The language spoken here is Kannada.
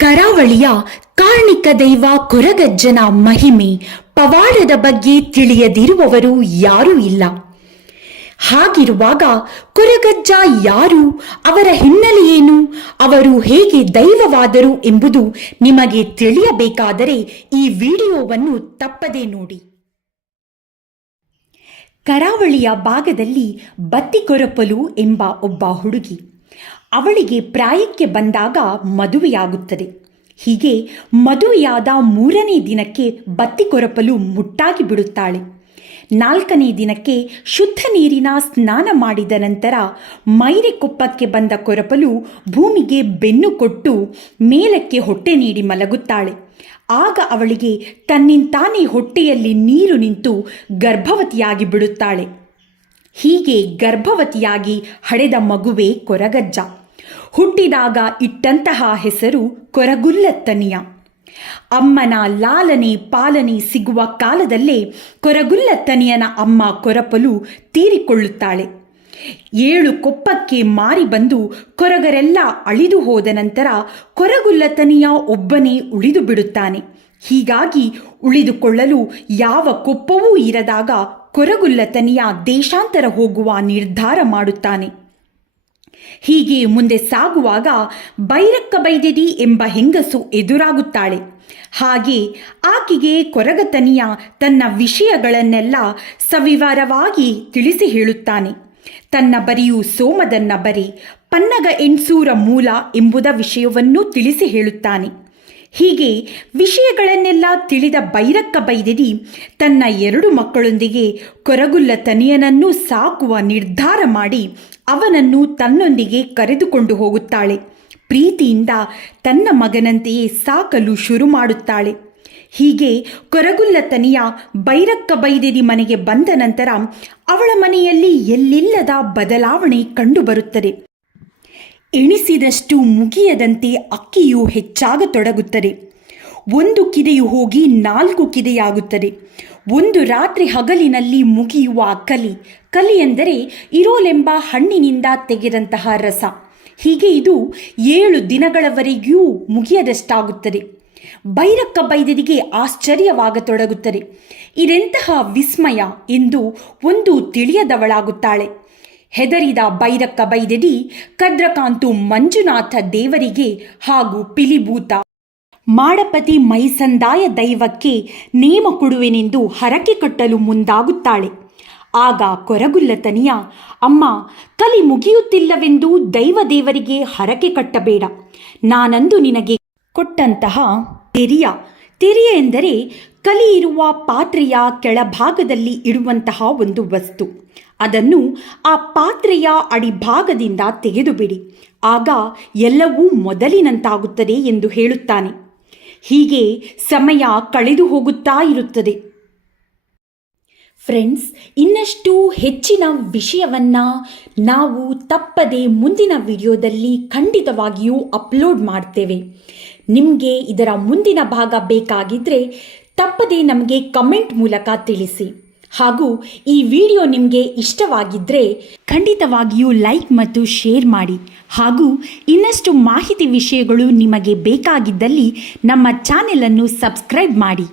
ಕರಾವಳಿಯ ಕಾರ್ಣಿಕ ದೈವ ಕೊರಗಜ್ಜನ ಮಹಿಮೆ ಪವಾಡದ ಬಗ್ಗೆ ತಿಳಿಯದಿರುವವರು ಯಾರೂ ಇಲ್ಲ. ಹಾಗಿರುವಾಗ ಕೊರಗಜ್ಜ ಯಾರು, ಅವರ ಹಿನ್ನೆಲೆ ಏನು, ಅವರು ಹೇಗೆ ದೈವವಾದರು ಎಂಬುದು ನಿಮಗೆ ತಿಳಿಯಬೇಕಾದರೆ ಈ ವಿಡಿಯೋವನ್ನು ತಪ್ಪದೇ ನೋಡಿ. ಕರಾವಳಿಯ ಭಾಗದಲ್ಲಿ ಬತ್ತಿಕೊರಪಲು ಎಂಬ ಒಬ್ಬ ಹುಡುಗಿ. ಅವಳಿಗೆ ಪ್ರಾಯಕ್ಕೆ ಬಂದಾಗ ಮದುವೆಯಾಗುತ್ತದೆ. ಹೀಗೆ ಮದುವೆಯಾದ 3ನೇ ದಿನಕ್ಕೆ ಬತ್ತಿಕೊರಪಲು ಮುಟ್ಟಾಗಿ ಬಿಡುತ್ತಾಳೆ. 4ನೇ ದಿನಕ್ಕೆ ಶುದ್ಧ ನೀರಿನ ಸ್ನಾನ ಮಾಡಿದ ನಂತರ ಮೈರೆಕೊಪ್ಪಕ್ಕೆ ಬಂದ ಕೊರಪಲು ಭೂಮಿಗೆ ಬೆನ್ನು ಕೊಟ್ಟು ಮೇಲಕ್ಕೆ ಹೊಟ್ಟೆ ನೀಡಿ ಮಲಗುತ್ತಾಳೆ. ಆಗ ಅವಳಿಗೆ ತನ್ನಿಂತಾನೇ ಹೊಟ್ಟೆಯಲ್ಲಿ ನೀರು ನಿಂತು ಗರ್ಭವತಿಯಾಗಿ ಬಿಡುತ್ತಾಳೆ. ಹೀಗೆ ಗರ್ಭವತಿಯಾಗಿ ಹಡೆದ ಮಗುವೆ ಕೊರಗಜ್ಜ. ಹುಟ್ಟಿದಾಗ ಇಟ್ಟಂತಹ ಹೆಸರು ಕೊರಗುಲ್ಲತ್ತನಿಯ. ಅಮ್ಮನ ಲಾಲನೆ ಪಾಲನೆ ಸಿಗುವ ಕಾಲದಲ್ಲೇ ಕೊರಗುಲ್ಲತ್ತನಿಯನ ಅಮ್ಮ ಕೊರಪಲು ತೀರಿಕೊಳ್ಳುತ್ತಾಳೆ. 7 ಕೊಪ್ಪಕ್ಕೆ ಮಾರಿ ಬಂದು ಕೊರಗರೆಲ್ಲ ಅಳಿದು ಹೋದ ನಂತರ ಕೊರಗುಲ್ಲತನಿಯ ಒಬ್ಬನೇ ಉಳಿದು ಬಿಡುತ್ತಾನೆ. ಹೀಗಾಗಿ ಉಳಿದುಕೊಳ್ಳಲು ಯಾವ ಕೊಪ್ಪವೂ ಇರದಾಗ ಕೊರಗುಲ್ಲತನಿಯ ದೇಶಾಂತರ ಹೋಗುವ ನಿರ್ಧಾರ ಮಾಡುತ್ತಾನೆ. ಹೀಗೆ ಮುಂದೆ ಸಾಗುವಾಗ ಬೈರಕ್ಕ ಬೈದೆದಿ ಎಂಬ ಹೆಂಗಸು ಎದುರಾಗುತ್ತಾಳೆ. ಹಾಗೆ ಆಕೆಗೆ ಕೊರಗತನಿಯ ತನ್ನ ವಿಷಯಗಳನ್ನೆಲ್ಲ ಸವಿವರವಾಗಿ ತಿಳಿಸಿ ಹೇಳುತ್ತಾನೆ. ತನ್ನ ಬರಿಯು ಸೋಮದನ್ನ ಬರಿ, ಪನ್ನಗ ಎಣ್ಸೂರ ಮೂಲ ಎಂಬುದ ವಿಷಯವನ್ನೂ ತಿಳಿಸಿ ಹೇಳುತ್ತಾನೆ. ಹೀಗೆ ವಿಷಯಗಳನ್ನೆಲ್ಲ ತಿಳಿದ ಬೈರಕ್ಕ ಬೈದೆದಿ ತನ್ನ 2 ಮಕ್ಕಳೊಂದಿಗೆ ಕೊರಗುಲ್ಲತನಿಯನನ್ನು ಸಾಕುವ ನಿರ್ಧಾರ ಮಾಡಿ ಅವನನ್ನು ತನ್ನೊಂದಿಗೆ ಕರೆದುಕೊಂಡು ಹೋಗುತ್ತಾಳೆ. ಪ್ರೀತಿಯಿಂದ ತನ್ನ ಮಗನಂತೆಯೇ ಸಾಕಲು ಶುರು ಮಾಡುತ್ತಾಳೆ. ಹೀಗೆ ಕೊರಗುಲ್ಲತನಿಯ ಬೈರಕ್ಕ ಬೈದೆದಿ ಮನೆಗೆ ಬಂದ ನಂತರ ಅವಳ ಮನೆಯಲ್ಲಿ ಎಲ್ಲಿಲ್ಲದ ಬದಲಾವಣೆ ಕಂಡುಬರುತ್ತದೆ. ಎಣಿಸಿದಷ್ಟು ಮುಗಿಯದಂತೆ ಅಕ್ಕಿಯು ಹೆಚ್ಚಾಗತೊಡಗುತ್ತದೆ. 1 ಕಿದೆಯು ಹೋಗಿ 4 ಕಿದೆಯಾಗುತ್ತದೆ. ಒಂದು ರಾತ್ರಿ ಹಗಲಿನಲ್ಲಿ ಮುಗಿಯುವ ಕಲಿ ಎಂದರೆ ಇರೋಲೆಂಬ ಹಣ್ಣಿನಿಂದ ತೆಗೆದಂತಹ ರಸ. ಹೀಗೆ ಇದು 7 ದಿನಗಳವರೆಗೂ ಮುಗಿಯದಷ್ಟಾಗುತ್ತದೆ. ಬೈರಕ್ಕ ಬೈದೆದಿಗೆ ಆಶ್ಚರ್ಯವಾಗತೊಡಗುತ್ತದೆ. ಇದೆಂತಹ ವಿಸ್ಮಯ ಎಂದು ಒಂದು ತಿಳಿಯದವಳಾಗುತ್ತಾಳೆ. ಹೆದರಿದ ಬೈರಕ್ಕ ಬೈದೆದಿ ಕದ್ರಕಾಂತು ಮಂಜುನಾಥ ದೇವರಿಗೆ ಹಾಗೂ ಪಿಲಿಭೂತ ಮಾಡಪತಿ ಮೈಸಂದಾಯ ದೈವಕ್ಕೆ ನೇಮ ಕೊಡುವೆನೆಂದು ಹರಕೆ ಕಟ್ಟಲು ಮುಂದಾಗುತ್ತಾಳೆ. ಆಗ ಕೊರಗುಲ್ಲತನಿಯ ಅಮ್ಮ, ಕಲಿ ಮುಗಿಯುತ್ತಿಲ್ಲವೆಂದು ದೇವರಿಗೆ ಹರಕೆ ಕಟ್ಟಬೇಡ. ನಾನಂದು ನಿನಗೆ ಕೊಟ್ಟಂತಹ ತೆರಿಯ ಎಂದರೆ ಕಲಿ ಇರುವ ಪಾತ್ರೆಯ ಕೆಳಭಾಗದಲ್ಲಿ ಇಡುವಂತಹ ಒಂದು ವಸ್ತು. ಅದನ್ನು ಆ ಪಾತ್ರೆಯ ಅಡಿಭಾಗದಿಂದ ತೆಗೆದುಬಿಡಿ. ಆಗ ಎಲ್ಲವೂ ಮೊದಲಿನಂತಾಗುತ್ತದೆ ಎಂದು ಹೇಳುತ್ತಾನೆ. ಹೀಗೆ ಸಮಯ ಕಳೆದು ಹೋಗುತ್ತಾ ಇರುತ್ತದೆ. ಫ್ರೆಂಡ್ಸ್, ಇನ್ನಷ್ಟು ಹೆಚ್ಚಿನ ವಿಷಯವನ್ನು ನಾವು ತಪ್ಪದೆ ಮುಂದಿನ ವಿಡಿಯೋದಲ್ಲಿ ಖಂಡಿತವಾಗಿಯೂ ಅಪ್ಲೋಡ್ ಮಾಡ್ತೇವೆ. ನಿಮಗೆ ಇದರ ಮುಂದಿನ ಭಾಗ ಬೇಕಾಗಿದ್ದರೆ ತಪ್ಪದೆ ನಮಗೆ ಕಮೆಂಟ್ ಮೂಲಕ ತಿಳಿಸಿ. ಹಾಗೂ ಈ ವಿಡಿಯೋ ನಿಮಗೆ ಇಷ್ಟವಾಗಿದ್ದರೆ ಖಂಡಿತವಾಗಿಯೂ ಲೈಕ್ ಮತ್ತು ಶೇರ್ ಮಾಡಿ. ಹಾಗೂ ಇನ್ನಷ್ಟು ಮಾಹಿತಿ ವಿಷಯಗಳು ನಿಮಗೆ ಬೇಕಾಗಿದ್ದಲ್ಲಿ ನಮ್ಮ ಚಾನೆಲನ್ನು ಸಬ್ಸ್ಕ್ರೈಬ್ ಮಾಡಿ.